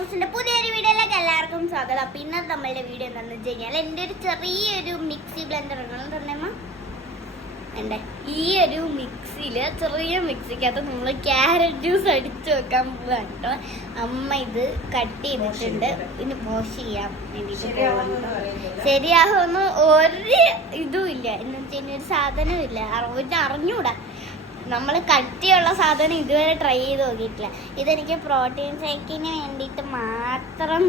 ന്യൂസിന്റെ പുതിയൊരു വീഡിയോയിലേക്ക് എല്ലാവർക്കും സ്വാഗതം. അപ്പൊ ഇന്നത്തെ നമ്മളുടെ വീഡിയോ എന്താണെന്ന് വെച്ച് കഴിഞ്ഞാൽ എൻ്റെ ഒരു ചെറിയൊരു മിക്സി ബ്ലെൻഡർ ഉണ്ടമ്മ എൻ്റെ ഈ ഒരു മിക്സിയില് ചെറിയ മിക്സിക്കകത്ത് നമ്മൾ ക്യാരറ്റ് ജ്യൂസ് അടിച്ചു വെക്കാൻ പോവാണ് കേട്ടോ. അമ്മ ഇത് കട്ട് ചെയ്തിട്ടുണ്ട്, ഇനി വാഷ് ചെയ്യാൻ വേണ്ടിയിട്ട്. ശരിയാകുമെന്ന് ഒരു ഇതും ഇല്ല എന്ന് വെച്ച് കഴിഞ്ഞാൽ ഒരു സാധനവും ഇല്ല, അറിഞ്ഞൂടാ. നമ്മൾ കട്ടിയുള്ള സാധനം ഇതുവരെ ട്രൈ ചെയ്ത് നോക്കിയിട്ടില്ല. ഇതെനിക്ക് പ്രോട്ടീൻ ഷേക്കിന് വേണ്ടിയിട്ട് മാത്രം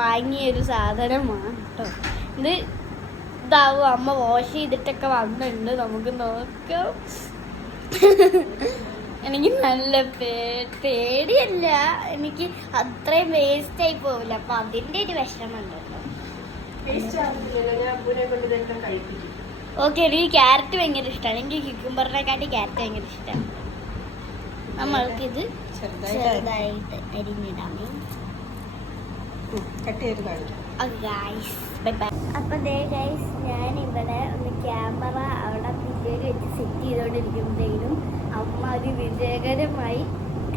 വാങ്ങിയൊരു സാധനമാണ് കേട്ടോ. ഇതാവും അമ്മ വാഷ് ചെയ്തിട്ടൊക്കെ വന്നിട്ടുണ്ട്, നമുക്ക് നോക്കാം. എനിക്ക് നല്ല പേടിയല്ല, എനിക്ക് അത്രയും വേസ്റ്റ് ആയി പോവില്ല, അപ്പൊ അതിൻ്റെ ഒരു വിഷമമുണ്ട് കേട്ടോ. ഓക്കെ, എനിക്ക് ക്യാരറ്റ് ഭയങ്കര ഇഷ്ടമാണ്. എനിക്ക് ക്യുക്കുംബറിനെക്കാട്ടി ക്യാരറ്റ് ഭയങ്കര ഇഷ്ടമാണ്. നമ്മൾക്കിത് ചെറുതായിട്ട് അരിഞ്ഞിടാമേ. അപ്പൊ ദേ ഗൈസ്, ഞാനിവിടെ ഒന്ന് ക്യാമറ അവിടെ പിന്നേര് വെച്ച് സെറ്റ് ചെയ്തോണ്ടിരിക്കുമ്പോഴത്തേനും അമ്മ അത് വിജയകരമായി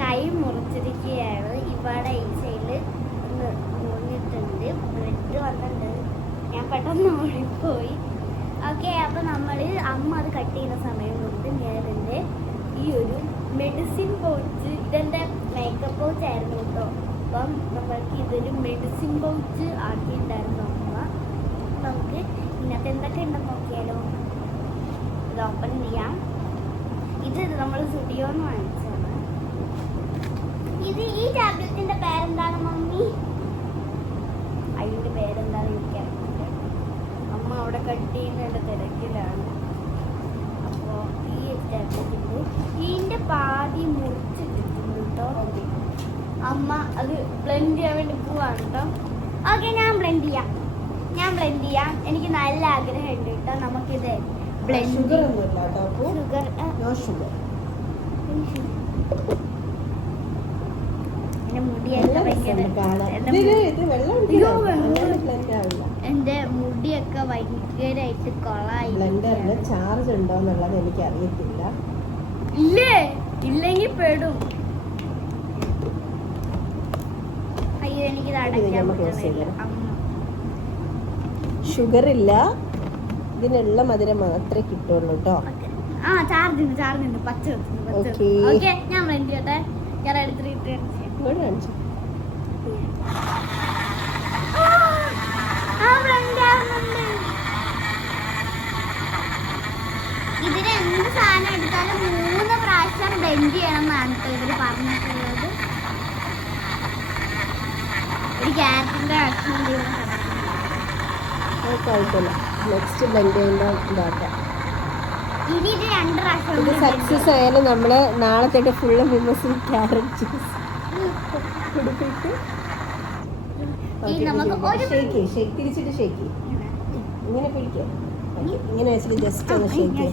കൈ മുറിച്ചിരിക്കുകയാണ്. ഇവിടെ ഈ സൈഡിൽ ഒന്ന് മുറിഞ്ഞിട്ടുണ്ട്, ബ്ലഡ് വന്നിട്ടുണ്ട്. ഞാൻ പെട്ടെന്ന് ഓടിപ്പോയി. ഓക്കെ, അപ്പം അമ്മ അത് കട്ട് ചെയ്യുന്ന സമയം കൊണ്ട് ഞാനെൻ്റെ ഈ ഒരു മെഡിസിൻ പൗച്ച്, ഇതെൻ്റെ മേക്കപ്പ് പൗച്ച് ആയിരുന്നു കേട്ടോ. അപ്പം നമ്മൾക്ക് ഇതൊരു മെഡിസിൻ പൗച്ച് ആക്കിയിട്ടുണ്ടായിരുന്നു അമ്മ. നമുക്ക് ഇന്നത്തെ എന്തൊക്കെ ഉണ്ടെന്ന് നോക്കിയാലോ. ഇത് ഓപ്പൺ ചെയ്യാം. ഇത് നമ്മൾ സ്റ്റുഡിയോന്ന് വാങ്ങിച്ചതാണ്. ഈ ടാബ്ലറ്റിൻ്റെ പേരെന്താണ് മമ്മി? അതിൻ്റെ പേരെന്താണ് എനിക്കറിയില്ല. അമ്മ അവിടെ കട്ട് ചെയ്യുന്നതിൻ്റെ തിരക്കിലാണ്. അപ്പോൾ ഈ ടാബ്ലറ്റിൻ്റെ ഇതിൻ്റെ പാതി മുറിച്ചിട്ടിട്ടുണ്ട് കേട്ടോ. അമ്മ അത് ബ്ലെൻഡ് ചെയ്യാൻ വേണ്ടി പോവാണ് കേട്ടോ. ഓക്കെ, ഞാൻ ബ്ലെൻഡ് ചെയ്യാം. എനിക്ക് നല്ല ആഗ്രഹമുണ്ട് കേട്ടോ. നമുക്കിത് ബ്ലെൻഡ് ഷുഗർ മുടിയൊക്കെ എന്റെ മുടിയൊക്കെ ഭയങ്കരമായിട്ട് കൊളായി. ചാർജ് ഉണ്ടോ എന്നുള്ളത് എനിക്ക് അറിയത്തില്ല. ഇല്ലെങ്കിൽ പെടും. അയ്യോ, എനിക്കിത് അടയ്ക്കാൻ ഷുഗർ ഇല്ല, ഇതിനുള്ള മധുരം മാത്രമേ കിട്ടുള്ളൂ കേട്ടോ. ചാർജുണ്ട് പച്ച. ഓക്കെ, ഞാൻ ബ്ലെൻഡ് ചെയ്യട്ടെ. ഞാൻ എടുത്തിട്ട് ഇതിന് എന്ത് സാധനം എടുത്താലും 3 പ്രാവശ്യം ബ്ലെൻഡ് ചെയ്യണം എന്നാണ് ഇവര് പറഞ്ഞിട്ടുള്ളത്. ഒരു ക്യാരറ്റിന്റെ നെക്സ്റ്റ് ബ്ലെൻഡ് ചെയ്യുമ്പോൾ ഇതാക്കാം. ഇനി ഇത് 2 പ്രാവശ്യം ഇത് സക്സസ് ആയാലും നമ്മൾ നാളെ തൊട്ട് ഫുള്ള് മിമ്മസിൽ ക്യാരറ്റ് ജ്യൂസ് കുടിപ്പിച്ച് തിരിച്ചിട്ട് ഷേക്ക് ഇങ്ങനെ പിടിക്കുക. ഇങ്ങനെ വെച്ചിട്ട് ജസ്റ്റ് ഒന്ന് ഷേക്ക്.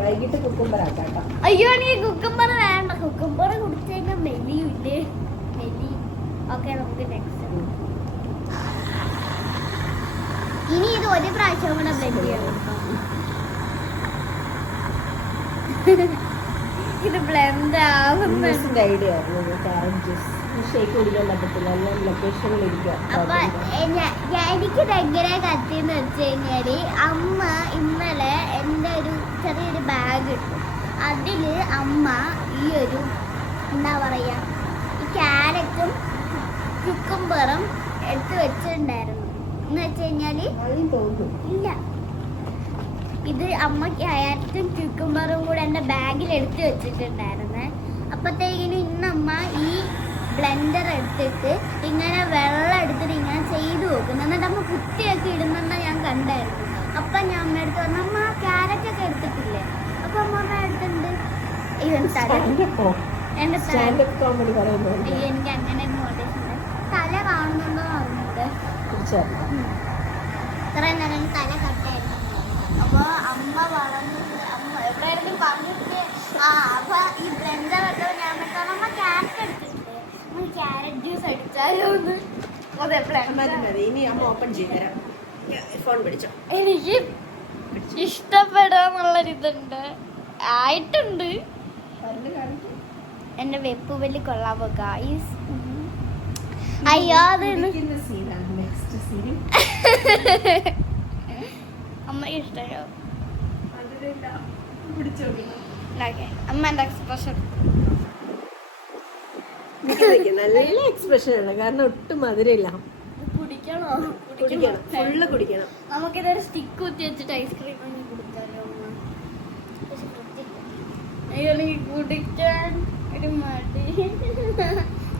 വൈകിട്ട് കുക്കുംബർ ആക്കാം കേട്ടോ. അയ്യോ, എനിക്ക് കുക്കുംബർ വേണ്ട. കുക്കുംബർ കുടിച്ചു കഴിഞ്ഞാൽ മെലിയില്ലേ? ഓക്കെ, നമുക്ക് നെക്സ്റ്റ്. ഇനി ഇത് 1 പ്രാവശ്യം കൂടെ ബ്ലെൻഡ് ചെയ്യണം. ഇത് ബ്ലെൻഡ് ആവുന്നുണ്ട്. ഐഡിയ ആയിരുന്നു ക്യാരറ്റ് ജ്യൂസ് ഷേക്ക് കുടിക്കാൻ പറ്റത്തില്ല, എല്ലാം ലൊക്കേഷനിൽ ഇരിക്കുക. അപ്പൊ എനിക്കിത് എങ്ങനെ കത്തിന്ന് വെച്ച് കഴിഞ്ഞാല്, അമ്മ ഇന്നലെ എൻ്റെ ഒരു ചെറിയൊരു ബാഗ് ഇട്ടു. അതില് അമ്മ ഈ ഒരു എന്താ പറയാ, ഈ ക്യാരറ്റും ക്യുക്കുംബറും എടുത്ത് വെച്ചിട്ടുണ്ടായിരുന്നു. എന്ന് വെച്ച് കഴിഞ്ഞാല് ഇല്ല, ഇത് അമ്മ ക്യാരറ്റും ക്യുക്കുംബറും കൂടെ എൻ്റെ ബാഗിൽ എടുത്ത് വെച്ചിട്ടുണ്ടായിരുന്നേ. അപ്പത്തേക്കിനും ഇന്നമ്മ ഈ ബ്ലെൻഡർ എടുത്തിട്ട് ഇങ്ങനെ വെള്ളം എടുത്തിട്ട് ഇങ്ങനെ ചെയ്ത് നോക്കുന്നു. എന്നിട്ട് അമ്മ കുത്തിയൊക്കെ ഇടുന്നെന്ന് ഞാൻ കണ്ടായിരുന്നു. അപ്പം ഞാൻ അമ്മ എടുത്ത് പറഞ്ഞു, അമ്മ ക്യാരറ്റ് ഒക്കെ എടുത്തിട്ടില്ലേ? അപ്പം അമ്മ എടുത്തിട്ടുണ്ട്. എനിക്ക് അങ്ങനെ തല കാണുന്നുണ്ടോ അറിഞ്ഞൂടെ? ഇത്രയും നേരം തല കട്ടായിരുന്നു. അപ്പോൾ അമ്മ അമ്മ എവിടെയായിരുന്നു പറഞ്ഞിട്ട് അപ്പൊ ഈ ബ്ലെൻഡർ ഒക്കെ ഞാൻ അമ്മ ക്യാരറ്റ് എടുത്തിട്ടുണ്ട്, ക്യാരറ്റ് ജ്യൂസ് അടിച്ചാലോ എന്ന്. എനിക്ക് ഇഷ്ടപ്പെടാന്നുള്ളൊരിതുണ്ട്, ആയിട്ടുണ്ട്. എന്റെ വെപ്പ് വലി കൊള്ളാവോ ഗായ്സ്. അയ്യോ അത് അമ്മ ഇഷ്ടയോ അമ്മന്റെ എക്സ്പ്രഷൻ നല്ല എക്സ്പ്രഷൻ ആണ്, കാരണം ഒട്ടും മധുരമില്ല. കുടിക്കണോ? കുടിക്കണം, ഫുള്ള് കുടിക്കണം. നമുക്കിതൊരു സ്റ്റിക്ക് കുത്തി വെച്ചിട്ട് ഐസ്ക്രീം വാങ്ങി കുടിച്ചാലോ? എനിക്ക് കുടിക്കാൻ ഒരു മടി.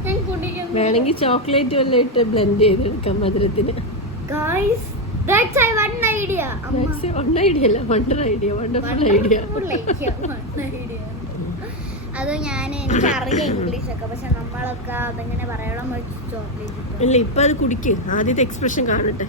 ഞാൻ കുടിക്കുന്നു. വേണമെങ്കിൽ ചോക്ലേറ്റ് വല്ല ഇട്ട് ബ്ലെൻഡ് ചെയ്തെടുക്കാം മധുരത്തിന്. Guys, that's one idea. One idea അല്ല, വണ്ടർഫുൾ ഐഡിയ. അത് എനിക്ക് അറിയാം ഇംഗ്ലീഷ് ഒക്കെ, പക്ഷെ നമ്മളൊക്കെ അതെങ്ങനെ പറയണം ചോക്ലേറ്റ്. ഇല്ല, ഇപ്പൊ അത് കുടിക്ക്, ആദ്യത്തെ എക്സ്പ്രഷൻ കാണട്ടെ.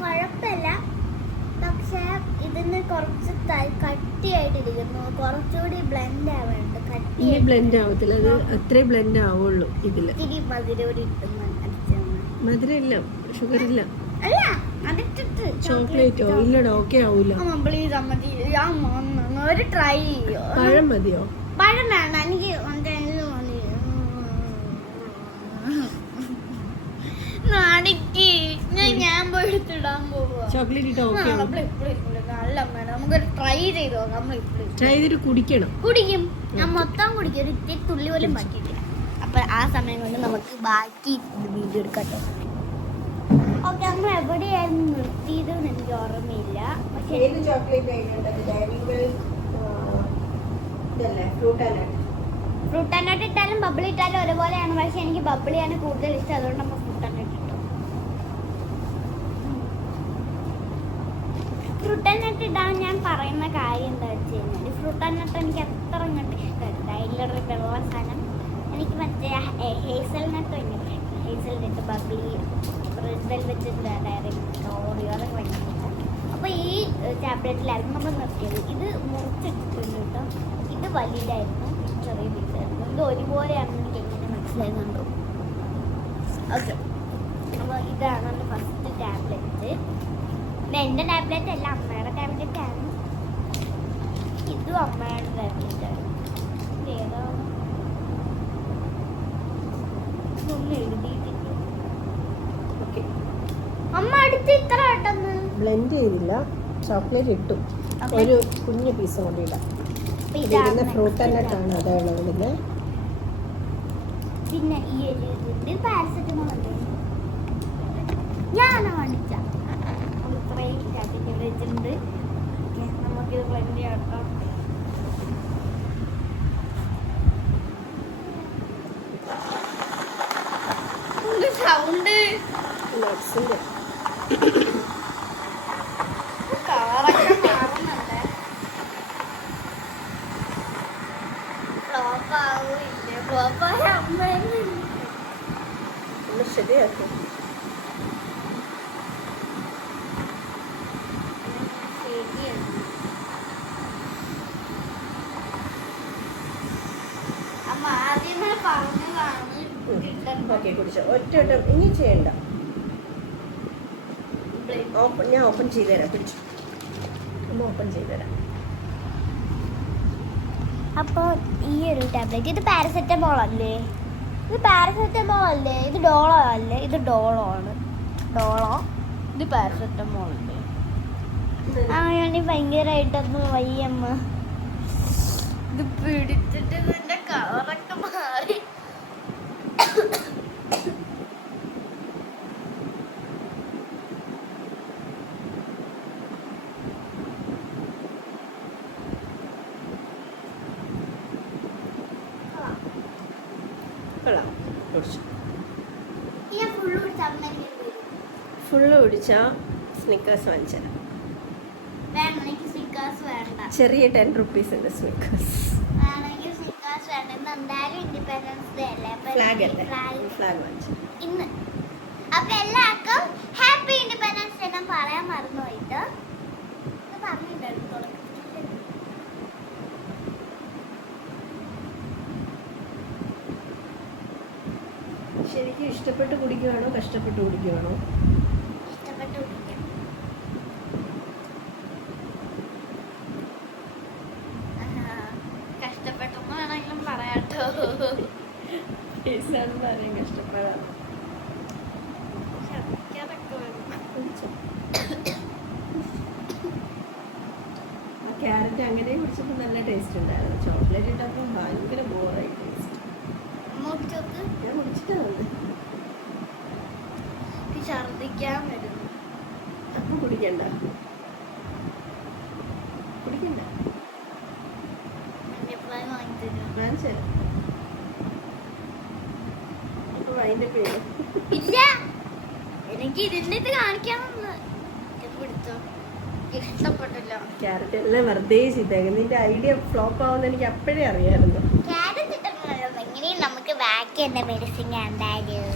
കുഴപ്പമില്ല, പക്ഷെ ഇതിന് കുറച്ച് കട്ടിയായിട്ടിരിക്കുന്നു, കുറച്ചുകൂടി ബ്ലെൻഡ് ആവാനുണ്ട്. ഇനി ബ്ലെൻഡ് ആവത്തില്ല, അത് അത്രേ ബ്ലെൻഡ് ആവുള്ളൂ. ഇതില് ഇത്തിരി മധുരം മധുരം ഇല്ല, ഷുഗർ ഇല്ല. അല്ല അതിട്ടിട്ട് ചോക്ലേറ്റോ? ഇല്ലടാ, ഓക്കെ ആവൂല. പ്ലീസ് അമ്മ ഒരു ട്രൈ ചെയ്യോ? പഴം മതിയോ? പഴം വേണ്ട, എനിക്ക് ഞാൻ പോയി എടുത്തിടാൻ പോവാ. ചോക്ലേറ്റ് ഇട്ടോ? നല്ല അമ്മ, നമുക്കൊരു ട്രൈ ചെയ്ത് നോക്കാം. ട്രൈ ചെയ്തിട്ട് കുടിക്കണം. കുടിക്കും, ഞാൻ മൊത്തം കുടിക്കും, ഒരു ഇത്തിരി തുള്ളി പോലും ബാക്കിയിട്ടില്ല. അപ്പൊ ആ സമയം കൊണ്ട് നമുക്ക് ബാക്കി വീഡിയോ എടുക്കട്ടോ. ഓക്കെ, നമ്മൾ എവിടെയായിരുന്നു നിർത്തിയതെന്ന് എനിക്ക് ഓർമ്മയില്ല. പക്ഷേ ഫ്രൂട്ട് ആൻഡ് നട്ട് ഇട്ടാലും ബബിൾ ഇട്ടാലും ഒരുപോലെയാണ്, പക്ഷെ എനിക്ക് ബബിളിയാണ് കൂടുതൽ ഇഷ്ടം, അതുകൊണ്ട് നമ്മൾ ഫ്രൂട്ട് ആൻഡ് നട്ട് ഇട്ടു. ഫ്രൂട്ട് ആൻഡ് നട്ട് ഇടാൻ ഞാൻ പറയുന്ന കാര്യം എന്താ വെച്ച് കഴിഞ്ഞാൽ, ഫ്രൂട്ട് ആൻഡ് നട്ട് എനിക്ക് അത്ര അങ്ങോട്ട് ഇഷ്ടമല്ല. അതിലൊരു വെള്ള സാധനം എനിക്ക് മറ്റേ ഹേസൽ നട്ട് ഭയങ്കര ഇഷ്ടം. Hazelnut, bubbly, red velvet, Dairy Milk, Oreo, അതൊക്കെ ഭയങ്കര ഇഷ്ടം. അപ്പോൾ ഈ ടാബ്ലറ്റിലായിരുന്നു നമ്മൾ നിർത്തിയത്. ഇത് മുറിച്ചിട്ടിട്ടുണ്ട് കേട്ടോ. ഇത് വലുതായിരുന്നു, ചെറിയ പീസായിരുന്നു. ഇത് ഒരുപോലെയാണെന്ന് എനിക്ക് എങ്ങനെ മനസ്സിലായിരുന്നുണ്ടോ? ഓക്കെ, അപ്പോൾ ഇതാണ് എൻ്റെ ഫസ്റ്റ് ടാബ്ലറ്റ്. ഇത് എൻ്റെ ടാബ്ലറ്റ് അല്ല, അമ്മയുടെ ടാബ്ലറ്റ് ആണ്. ഇതും അമ്മയുടെ ടാബ്ലറ്റ് ആണ്. ഇത് ഏതാണ് ഇതൊന്നും എഴുതിയിട്ടില്ല. അമ്മ അടുത്ത് ഇത്ര പെട്ടെന്ന് ബ്ലെൻഡ് ചെയ്തില്ല, ചോക്ലേറ്റ് ഇട്ടു. ഒരു കുഞ്ഞു പീസ് കൂടി ഇടാം. ഫ്രൂട്ട് ആൻഡ് നട്ട് ആണ് അതാണ് ഇടുന്നത്. പിന്നെ ഈ എഴുതിയിട്ട് പാരസെറ്റമോൾ ഉണ്ട്, ഞാൻ കാണിച്ച ഇത്രയും കാറ്റഗറി വെച്ചിട്ടുണ്ട്. നമുക്കിത് ബ്ലെൻഡ് ചെയ്യാം. സൗണ്ട് നട്സിന്റെ കളറൊക്കെ മാറുന്നുണ്ട്. ഫ്ലോപ്പ് ആവില്ല, ഫ്ലോപ്പായ അമ്മ ശരിയാക്കും. അമ്മ ആദ്യമേ പറഞ്ഞതാണ്. ഓക്കെ, കുടിച്ചോ. ഒറ്റ ഇനി ചെയ്യണ്ട. ഞാൻ ഓപ്പൺ ചെയ്തുതരാം, പിടിച്ചു. ഓപ്പൺ ചെയ്തുതരാം. അപ്പോൾ ഈ ഒരു ടാബ്ലറ്റ്, ഇത് പാരസെറ്റമോൾ അല്ലേ? ഇത് പാരസെറ്റമോൾ അല്ലേ? ഇത് ഡോളോ അല്ലേ? ഇത് ഡോളോ ആണ്. ഡോളോ, ഇത് പാരസെറ്റമോൾ അല്ലേ? ഞാൻ ഭയങ്കരമായിട്ടൊന്ന് വയ്യമ്മ. ഇത് പിടിച്ചിട്ട് ഇതിൻ്റെ കളറൊക്കെ മാറി. ഫുള്ള് കുടിച്ചാ സ്നിക്കേഴ്സ് വാങ്ങിച്ചാൽ ചെറിയ 10 റുപ്പീസ് ഉണ്ട് സ്നിക്കേഴ്സ്. ഫ്ലാഗ് അല്ലേ? ഫ്ലാഗ് വാങ്ങിച്ചു ഇന്ന്. അപ്പൊ എല്ലാവർക്കും ഹാപ്പി ഇൻഡിപെൻഡൻസ് ഡേ. ഞാൻ പറയാൻ മറന്നുപോയിട്ട് പറഞ്ഞിട്ടുണ്ടായിരുന്നു. ശരിക്കും ഇഷ്ടപ്പെട്ട് കുടിക്കുവാണോ കഷ്ടപ്പെട്ട് കുടിക്കുവാണോ? ഇഷ്ടപ്പെട്ട് കുടിക്കാം. കഷ്ടപ്പെട്ടെന്ന് വേണമെങ്കിലും പറയാട്ടോ. കഷ്ടപ്പെടാം. ശർദിക്കാതൊക്കെ വരും. ആ ക്യാരറ്റ് അങ്ങനെ കുടിച്ചപ്പോൾ നല്ല ടേസ്റ്റ് ഉണ്ടായിരുന്നു. ചോക്ലേറ്റ് ഇട്ടപ്പോൾ ഭയങ്കര ബോറായി ടേസ്റ്റ്. നോക്കിയോക്ക്. ഞാൻ കുടിച്ചിട്ടാണ്. ഛർദിക്കാൻ വരുന്നു. അപ്പം കുടിക്കണ്ട. മഞ്ഞപ്പാൽ വാങ്ങി തരും. വാങ്ങിച്ചേ. ഇപ്പൊ വൈൻ്റെ പേര് ഇല്ല, എനിക്ക് ഇതിന്റെ ഇത് കാണിക്കാമെന്ന് പിടിച്ചോ. ഇഷ്ടപ്പെട്ടില്ല. ക്യാരറ്റ് എല്ലാം വെറുതെ ചെയ്തേക്കും. നിന്റെ ഐഡിയ ഫ്ലോപ്പ് ആവുമെന്ന് എനിക്ക് അപ്പോഴേ അറിയാമായിരുന്നു. ക്യാരറ്റ് ഇട്ടെങ്കിലും എങ്ങനെയും നമുക്ക് ബാക്കി എന്റെ മെഡിസിൻ എന്തായാലും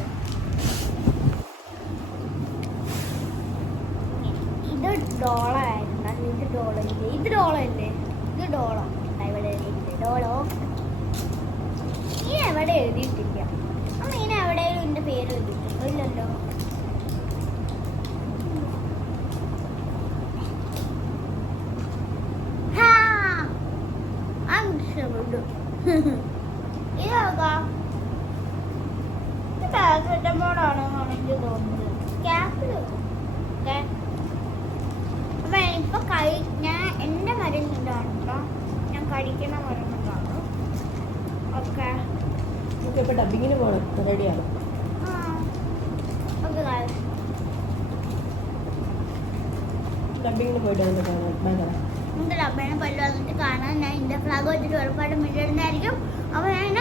ഇത് ഡോളായിരുന്നു. ഇത് ഡോളല്ലേ? ഇത് ഡോളല്ലേ? ഇത് ഡോളോ ഇവിടെ എഴുതിയിട്ടില്ല. ഡോളോ ഈ എവിടെ എഴുതിയിട്ടില്ല. അമ്മ ഇങ്ങനെ എവിടെയും എന്റെ പേര് എഴുതിയിട്ടുണ്ടോ? ഇല്ലല്ലോ. പാരസെറ്റമോളാണെന്നാണ് എനിക്ക് തോന്നുന്നത്. ക്യാപ്പില് അപ്പൊ ഇപ്പൊ ഞാൻ എന്റെ മരുന്നിതാണ് കേട്ടോ. ഞാൻ കഴിക്കണ മരുന്നിലാണ്. ഓക്കെ ഇപ്പൊ ഡബിങ്ങിന് പോകണം. റെഡിയാണ്. ഓക്കെ ഡബിങ്ങിന് പോയിട്ട് വന്ന് കാണാം. നമുക്ക് ഡബേനെ പല്ല് വന്നിട്ട് കാണാൻ ഞാൻ ഇന്ത്യ ഫ്ലാഗ് വെച്ചിട്ട് ഒരുപാട് മില്ലുണ്ടായിരിക്കും. അപ്പൊ ഞാൻ